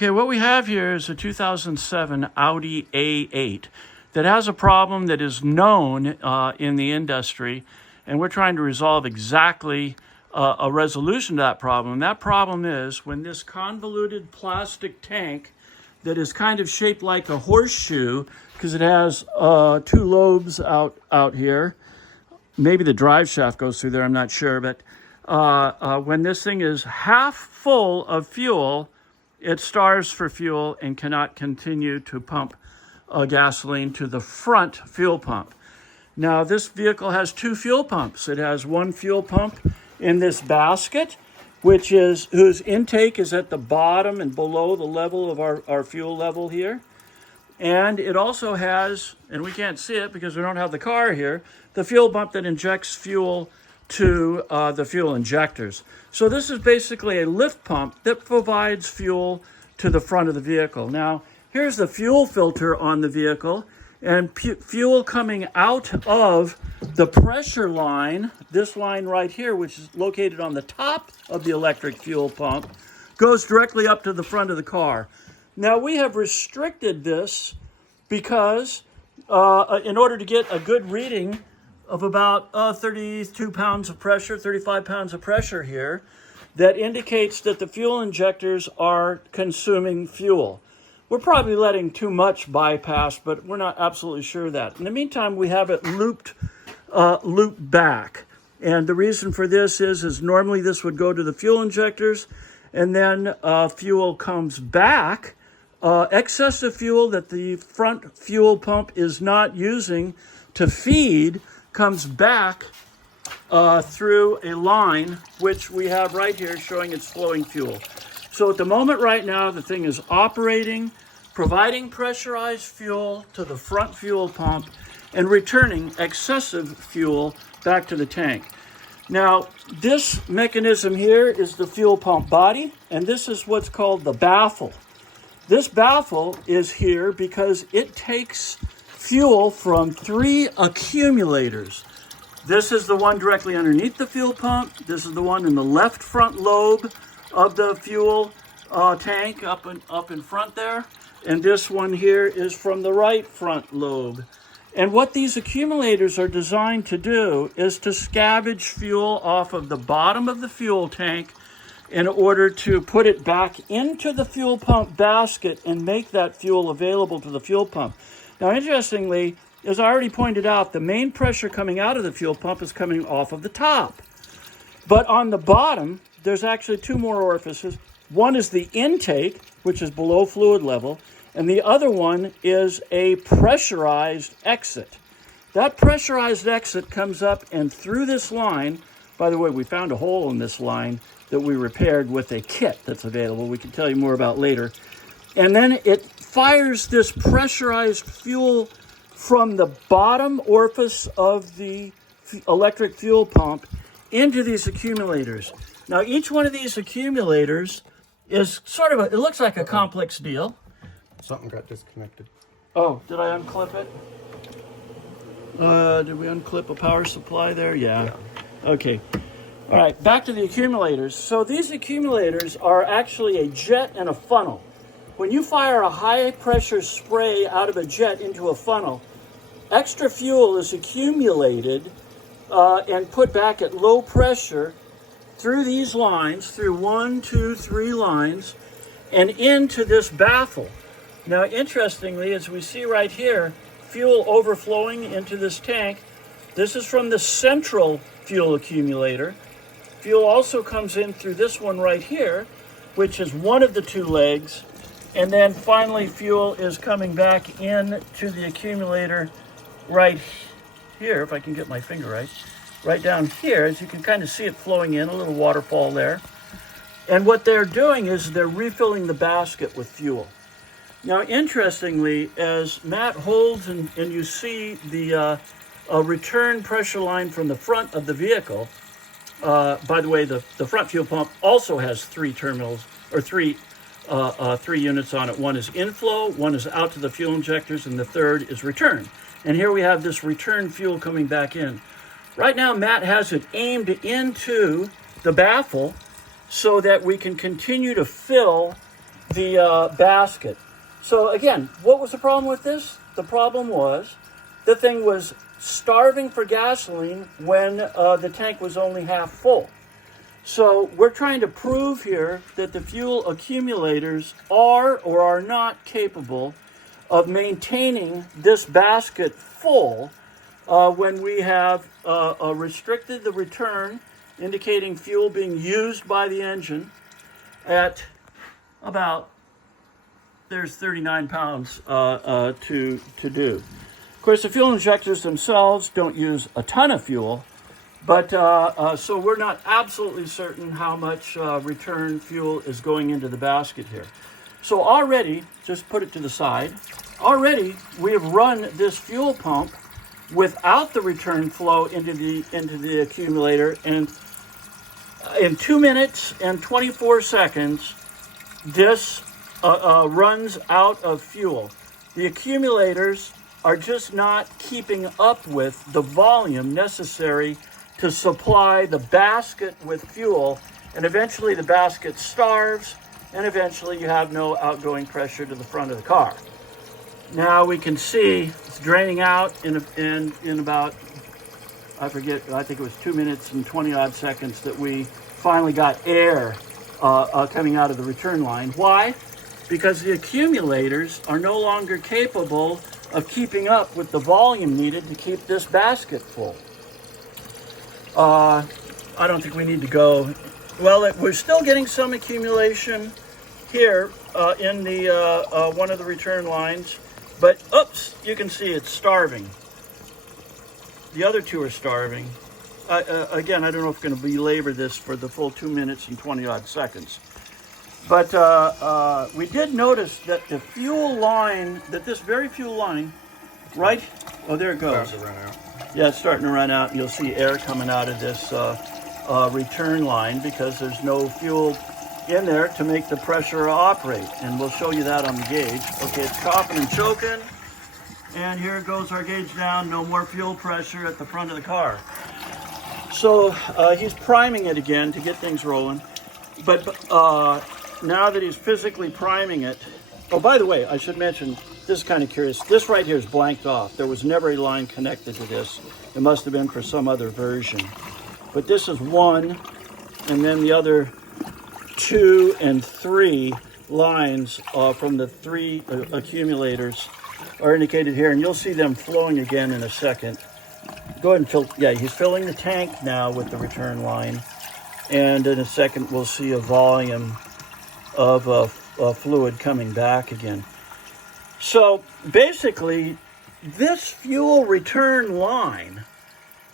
Okay, what we have here is a 2007 Audi A8 that has a problem that is known in the industry, and we're trying to resolve exactly a resolution to that problem. And that problem is when this convoluted plastic tank that is kind of shaped like a horseshoe, because it has two lobes out here. Maybe the drive shaft goes through there, I'm not sure. But when this thing is half full of fuel, it starves for fuel and cannot continue to pump gasoline to the front fuel pump. Now, this vehicle has two fuel pumps. It has one fuel pump in this basket, whose intake is at the bottom and below the level of our fuel level here. And it also has, and we can't see it because we don't have the car here, the fuel pump that injects fuel to the fuel injectors. So this is basically a lift pump that provides fuel to the front of the vehicle. Now, here's the fuel filter on the vehicle, and fuel coming out of the pressure line, this line right here, which is located on the top of the electric fuel pump, goes directly up to the front of the car. Now, we have restricted this because in order to get a good reading of about 32 pounds of pressure, 35 pounds of pressure here, that indicates that the fuel injectors are consuming fuel. We're probably letting too much bypass, but we're not absolutely sure of that. In the meantime, we have it looped back. And the reason for this is normally this would go to the fuel injectors, and then fuel comes back. Excessive fuel that the front fuel pump is not using to feed comes back through a line, which we have right here showing it's flowing fuel. So at the moment right now, the thing is operating, providing pressurized fuel to the front fuel pump, and returning excessive fuel back to the tank. Now, this mechanism here is the fuel pump body, and this is what's called the baffle. This baffle is here because it takes fuel from three accumulators. This is the one directly underneath the fuel pump. This is the one in the left front lobe of the fuel tank up in front there. And this one here is from the right front lobe. And what these accumulators are designed to do is to scavenge fuel off of the bottom of the fuel tank in order to put it back into the fuel pump basket and make that fuel available to the fuel pump. Now, interestingly, as I already pointed out, the main pressure coming out of the fuel pump is coming off of the top. But on the bottom, there's actually two more orifices. One is the intake, which is below fluid level, and the other one is a pressurized exit. That pressurized exit comes up and through this line. By the way, we found a hole in this line that we repaired with a kit that's available. We can tell you more about later. And then it fires this pressurized fuel from the bottom orifice of the electric fuel pump into these accumulators. Now, each one of these accumulators is sort of it looks like a complex deal. Something got disconnected. Oh, did I unclip it? Did we unclip a power supply there? Yeah. Okay. All right, back to the accumulators. So these accumulators are actually a jet and a funnel. When you fire a high pressure spray out of a jet into a funnel, extra fuel is accumulated and put back at low pressure through these lines, through 1, 2, 3 lines, and into this baffle. Now, interestingly, as we see right here, fuel overflowing into this tank. This is from the central fuel accumulator. Fuel also comes in through this one right here, which is one of the two legs. And then finally, fuel is coming back in to the accumulator right here, if I can get my finger right down here, as you can kind of see it flowing in, a little waterfall there. And what they're doing is they're refilling the basket with fuel. Now, interestingly, as Matt holds and you see the return pressure line from the front of the vehicle, by the way, the front fuel pump also has three terminals, or three units on it. One is inflow, one is out to the fuel injectors, and the third is return. And here we have this return fuel coming back in. Right now, Matt has it aimed into the baffle so that we can continue to fill the basket. So again, what was the problem with this? The problem was the thing was starving for gasoline when the tank was only half full. So we're trying to prove here that the fuel accumulators are or are not capable of maintaining this basket full when we have restricted the return, indicating fuel being used by the engine at about, there's 39 pounds to do. Of course, the fuel injectors themselves don't use a ton of fuel, but so we're not absolutely certain how much return fuel is going into the basket here. So already, just put it to the side, already we have run this fuel pump without the return flow into the accumulator, and in 2 minutes and 24 seconds, this runs out of fuel. The accumulators are just not keeping up with the volume necessary to supply the basket with fuel, and eventually the basket starves, and eventually you have no outgoing pressure to the front of the car. Now we can see it's draining out in about, I forget, I think it was 2 minutes and 20 odd seconds that we finally got air coming out of the return line. Why? Because the accumulators are no longer capable of keeping up with the volume needed to keep this basket full. I don't think we need to go. Well, we're still getting some accumulation here in the one of the return lines, but oops, you can see it's starving. The other two are starving. Again, I don't know if I'm going to belabor this for the full 2 minutes and 20 odd seconds. But we did notice that the fuel line, that this very fuel line, right? Oh, there it goes. Starting to run out. Yeah, it's starting to run out. You'll see air coming out of this return line because there's no fuel in there to make the pressure operate. And we'll show you that on the gauge. Okay, it's coughing and choking. And here goes our gauge down. No more fuel pressure at the front of the car. So he's priming it again to get things rolling. But now that he's physically priming it, oh, by the way, I should mention, this is kind of curious. This right here is blanked off. There was never a line connected to this. It must have been for some other version. But this is one, and then the other 2 and 3 lines from the 3 accumulators are indicated here, and you'll see them flowing again in a second. Go ahead and fill, yeah, he's filling the tank now with the return line, and in a second we'll see a volume of fluid coming back again. So basically, this fuel return line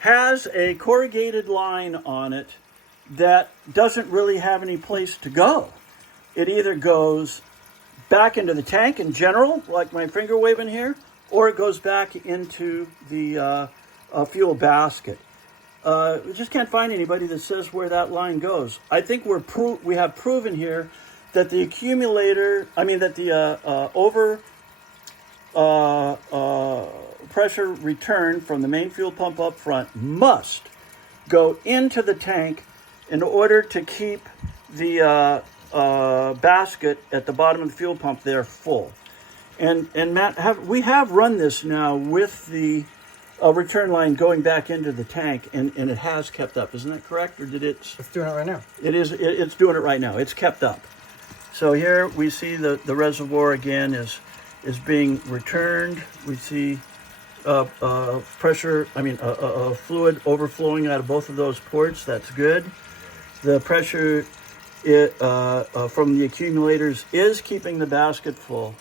has a corrugated line on it that doesn't really have any place to go. It either goes back into the tank in general, like my finger waving here, or it goes back into the fuel basket. We just can't find anybody that says where that line goes. I think we have proven here that the accumulator, that the pressure return from the main fuel pump up front must go into the tank in order to keep the basket at the bottom of the fuel pump there full. And Matt, we have run this now with the return line going back into the tank, and it has kept up. Isn't that correct? Or did it? It's doing it right now. It's doing it right now. It's kept up. So here we see the reservoir again is being returned. We see pressure, fluid overflowing out of both of those ports. That's good. The pressure from the accumulators is keeping the basket full.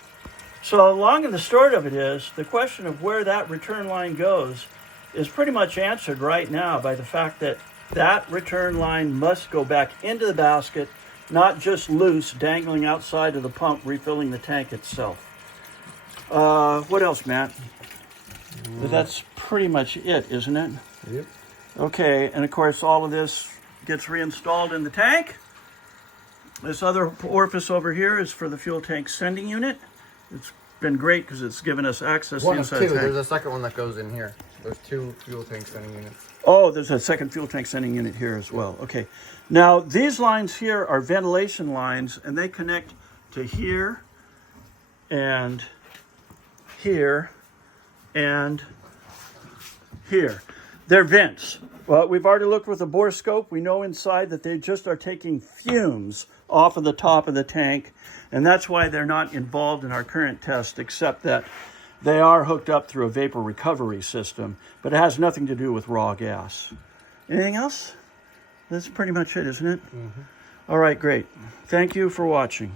So long and the short of it is, the question of where that return line goes is pretty much answered right now by the fact that that return line must go back into the basket, not just loose, dangling outside of the pump, refilling the tank itself. What else, Matt? That's pretty much it, isn't it? Yep. Okay, and of course all of this gets reinstalled in the tank. This other orifice over here is for the fuel tank sending unit. It's been great because it's given us access One inside of two. the tank. There's a second one that goes in here. There's 2 fuel tank sending units. Oh, there's a second fuel tank sending unit here as well. Okay. Now, these lines here are ventilation lines, and they connect to here and here and here. They're vents. Well, we've already looked with the bore scope. We know inside that they just are taking fumes off of the top of the tank, and that's why they're not involved in our current test, except that they are hooked up through a vapor recovery system, but it has nothing to do with raw gas. Anything else? That's pretty much it, isn't it? Mm-hmm. All right, great. Thank you for watching.